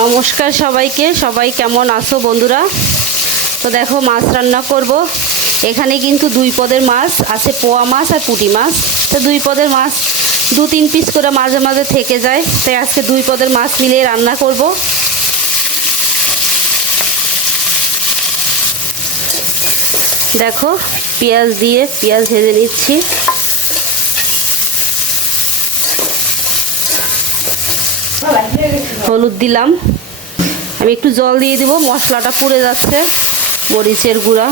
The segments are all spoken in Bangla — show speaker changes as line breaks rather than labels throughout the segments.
নমস্কার সবাইকে। সবাই কেমন আছো বন্ধুরা? তো দেখো, মাছ রান্না করব। এখানে কিন্তু দুই পদের মাছ আছে, পোয়া মাছ আর পুঁটি মাছ। তো দুই পদের মাছ, দু তিন পিস করে মাঝে মাঝে থেকে যায়। তাই আজকে দুই পদের মাছ মিলিয়ে রান্না করব। দেখো, পেঁয়াজ দিয়ে পেঁয়াজ ভেজে নিচ্ছি। হলুদ দিলাম। আমি একটু জল দিয়ে দেবো, মশলাটা পুড়ে যাচ্ছে, মরিচের গুঁড়া,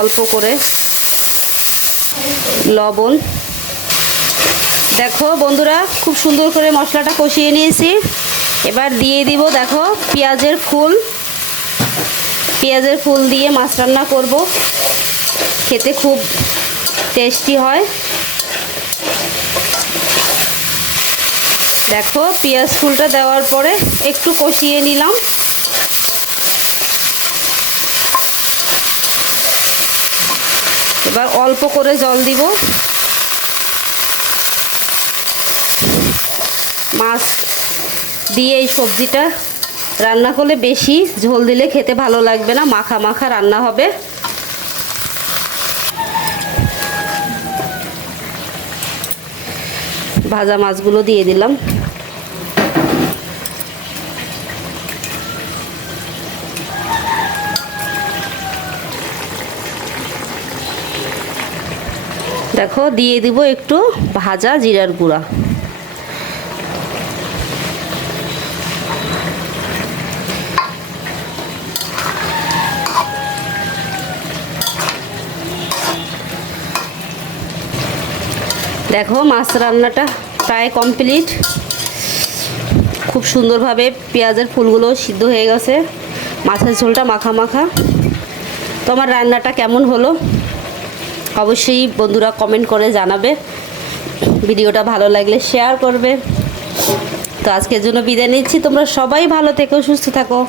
অল্প করে। লবণ। দেখো বন্ধুরা, খুব সুন্দর করে মশলাটা কষিয়ে নিয়েছি। এবার দিয়ে দিব, দেখো, পেঁয়াজের ফুল। পেঁয়াজের ফুল দিয়ে মাছ রান্না করব। খেতে খুব টেস্টি হয়। দেখো, পেঁয়াজ ফুলটা দেওয়ার পরে একটু কষিয়ে নিলাম। এবার অল্প করে জল দিব। মাছ দিয়ে এই সবজিটা রান্না করলে বেশি ঝোল দিলে খেতে ভালো লাগবে না, মাখা মাখা রান্না হবে। ভাজা মাছগুলো দিয়ে দিলাম। দেখো দিয়ে দিব একটু ভাজা জিরার গুঁড়া। দেখো মাছ রান্নাটা প্রায় কমপ্লিট। খুব সুন্দরভাবে পেঁয়াজের ফুলগুলো সিদ্ধ হয়ে গেছে। মাছের ঝোলটা মাখা মাখা। তো আমার রান্নাটা কেমন হলো? অবশ্যই বন্ধুরা কমেন্ট করে জানাবে। ভিডিওটা ভালো লাগলে শেয়ার করবে। তো আজকের জন্য বিদায় নিচ্ছি। তোমরা সবাই ভালো থেকো, সুস্থ থাকো।